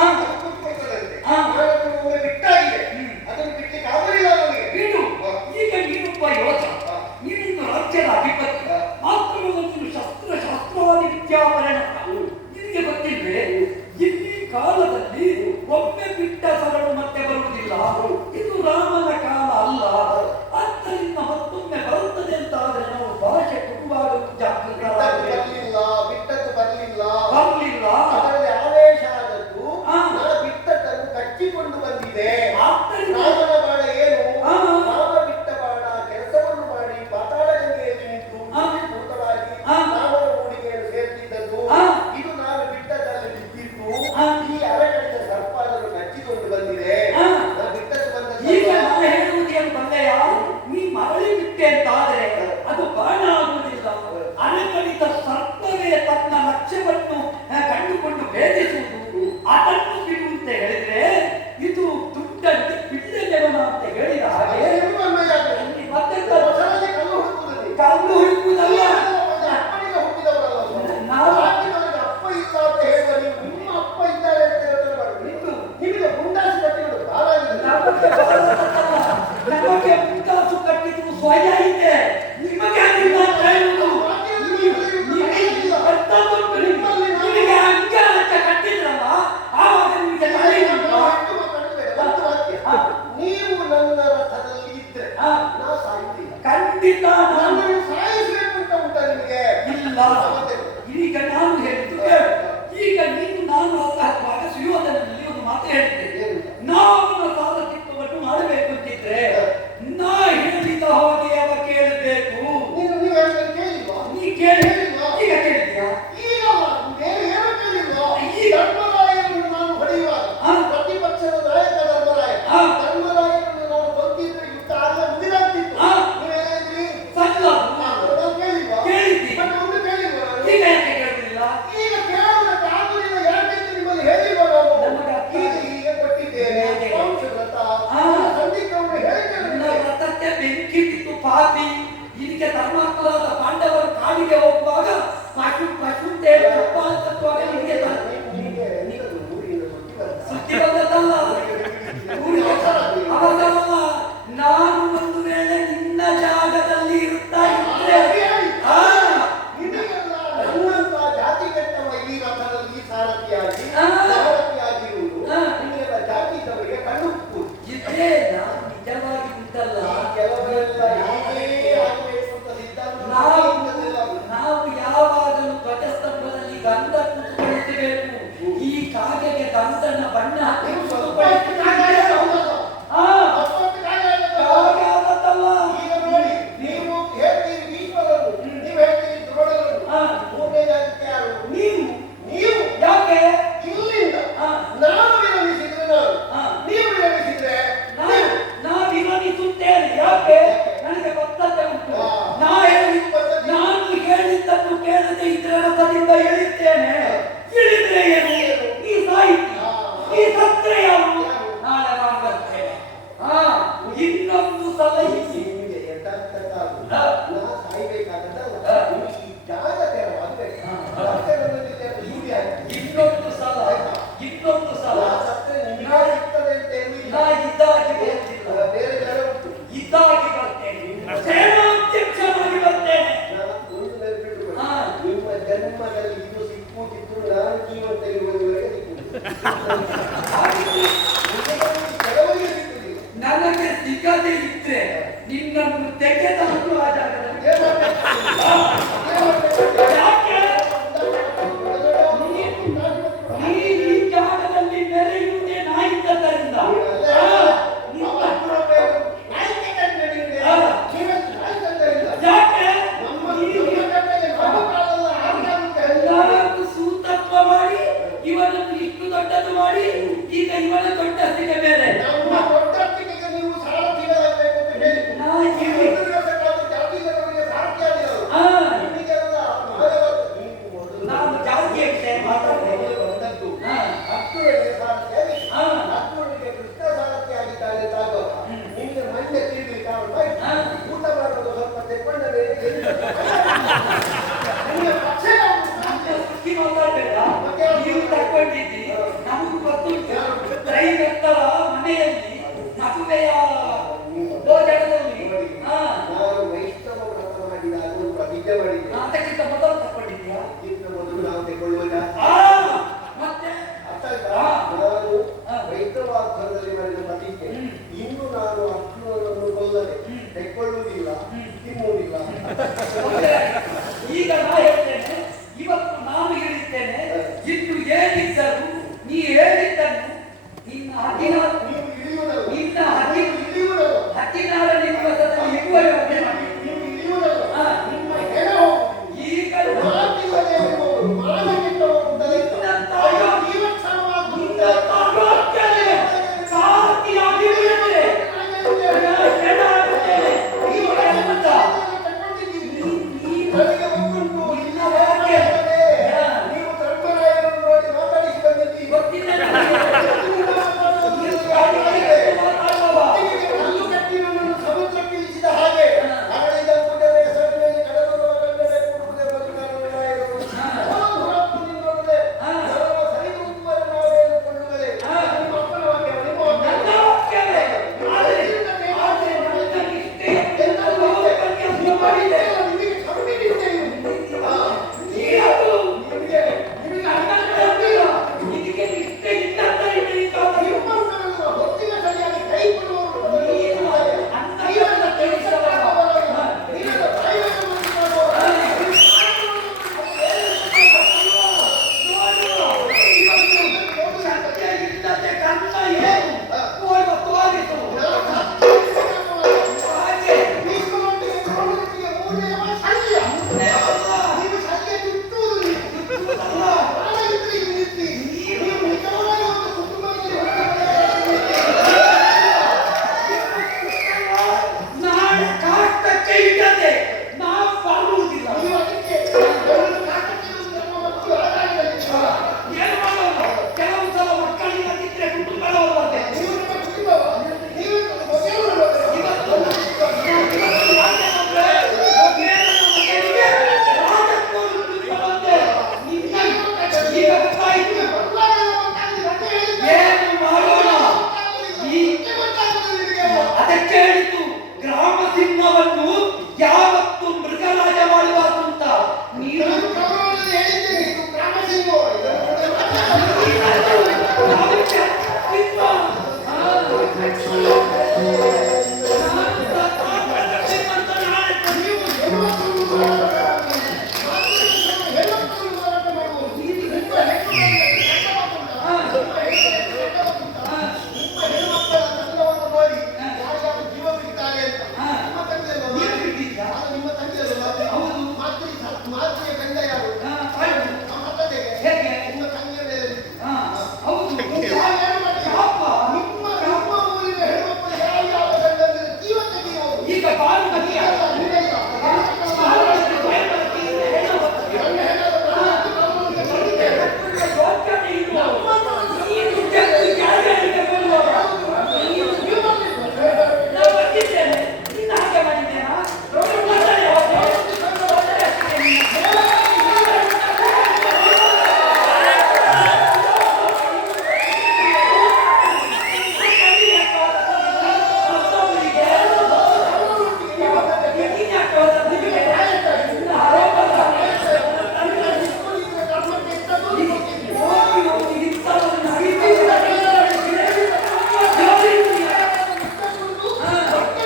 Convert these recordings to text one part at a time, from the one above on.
Anda. Anda.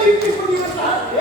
que universal.